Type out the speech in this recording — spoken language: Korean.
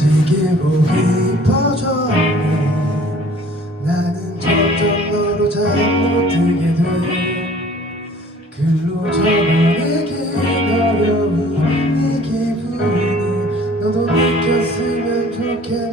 세계로 깊어져 나는 점점 너로 잠못들게 돼. 글로 적어내기 어려운 이 기분이 너도 느꼈으면 좋겠네.